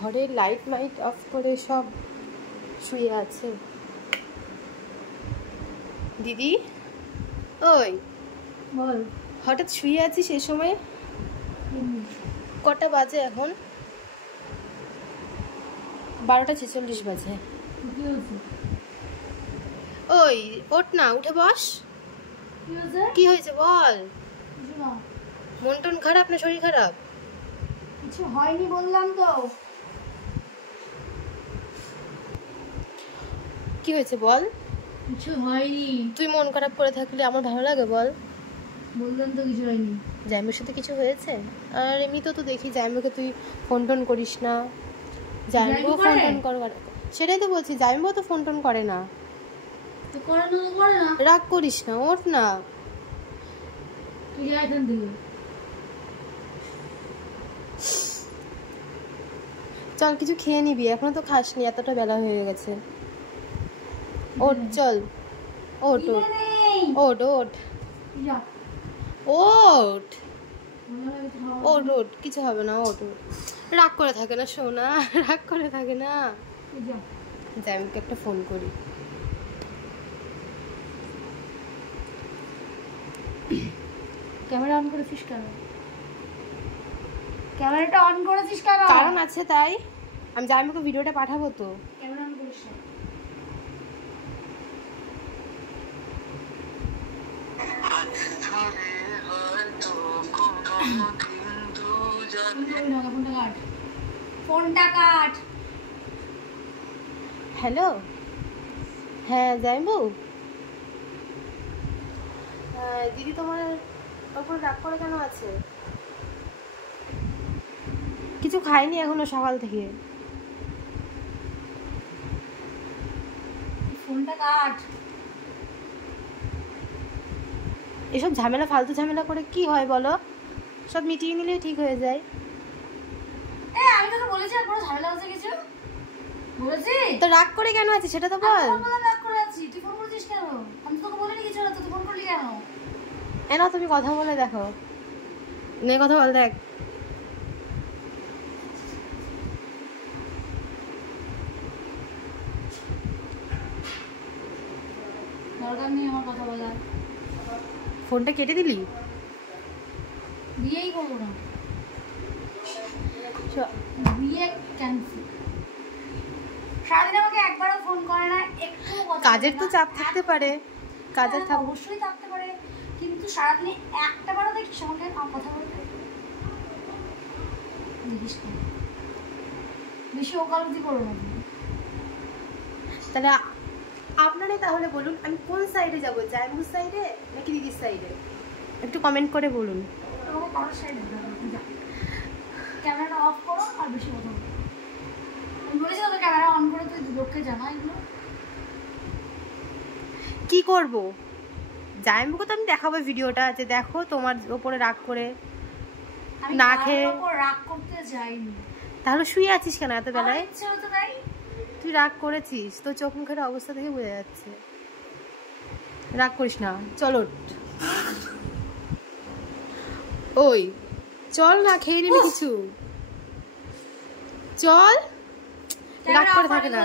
ঘরের light mite of করে সব শুয়ে আছে। দিদি ওই বল, হঠাৎ শুয়ে আছি সে সময়? কটা বাজে এখন? 12:46 বাজে। ওই ওঠ না, উঠে বস। কি হয়েছে বল? মন টন খারাপ না শরীর খারাপ? কিছু হয়নি বললাম তো। কি হয়েছে বল? কিছু হয়নি। তুই মন খারাপ করে থাকলে আমার ভালো লাগে বল? বললাম তো কিছু হয়নি। জাইমের সাথে কিছু হয়েছে? আর এমনি তো দেখি জাইমুকে তুই ফোন টোন করিস না। জাইমু ফোন টোন করে, সেটাই তো বলছি, জাইমু তো ফোন টোন করে না। তো করে না তো করে না। রাগ করিস না, ওঠ না। তুই যা এখান থেকে। চল কিছু খেয়ে নিবি, এখনো তো খাসনি, এতটা বেলা হয়ে গেছে। ওঠ চল, ওঠ ওঠ ওঠ ওঠ ওঠ ওঠ ওঠ, কিছু হবে না, ওঠ ওঠ। রাগ করে থাকে না সোনা, রাগ করে থাকে না। জাইমুকে একটা ফোন করি। ক্যামেরা অন করেছিস কেন? ক্যামেরাটা অন করেছিস কেন? কারণ আছে তাই। আমি জাইমুকে ভিডিওটা পাঠাবো তো। ক্যামেরা অন করিস না। ফোনটা কাট। হ্যালো, হ্যাঁ জাইমু, দিদি তোমার ওপর রাগ করে কেন আছে? কিছু খাইনি এখনো সকাল থেকে। ফোনটা কাট। এসব ঝামেলা, ফালতু ঝামেলা করে কি হয় বলো? সব মিটিয়ে নিলে ঠিক হয়ে যায়। আমি তোকে বলেছি আর কোনো ঝামেলা হচ্ছে কিছু? বলেছি তো রাগ করে কেন আছে সেটা তো বল। আমি রাগ করে আছি, তুই ফোন করেছিস কেন? আমি তোকে বলিনি কিছু, না তুই ফোন করলি কেন? না তুমি কথা বলে দেখো, নে কথা বল দেখ। দরকার নেই আমার কথা বলার। ফোনটা কেটে দিলি? বিয়েই করবো না, বিয়ে ক্যান্সেল। সারাদিন আমাকে একবারও ফোন করে না, একটু কাজের তো চাপ থাকতে পারে, কাজের থাক অবশ্যই থাকতে পারে, কিন্তু সারাদিনে একটা বারও দেখিস আমাকে কথা বলতে? দেখিস না, বেশি ওকালতি করো না। তাহলে আপনারাই তাহলে বলুন আমি কোন সাইডে যাবো, জাইমুর সাইডে নাকি দিদির সাইডে? একটু কমেন্ট করে বলুন। তোমাকে কারোর সাইডে যা, ক্যামেরাটা অফ করো আর বেশি কথা বলো। আমি বলেছি তোকে ক্যামেরা অন করে তুই লোককে জানা এগুলো। কি করব? জাইমুকে তো আমি দেখাবো ভিডিওটা, যে দেখো তোমার ওপরে রাগ করে না খেয়ে। রাগ করতে যাইনি। তাহলে শুয়ে আছিস কেন এত বেলায়? তাই তুই রাগ করেছিস, তোর চোখ মুখের অবস্থা থেকে বোঝা যাচ্ছে। রাগ করিস না, চলো ওই চল না, খেয়ে নিবি কিছু, চল। রাগ করে থাকে না।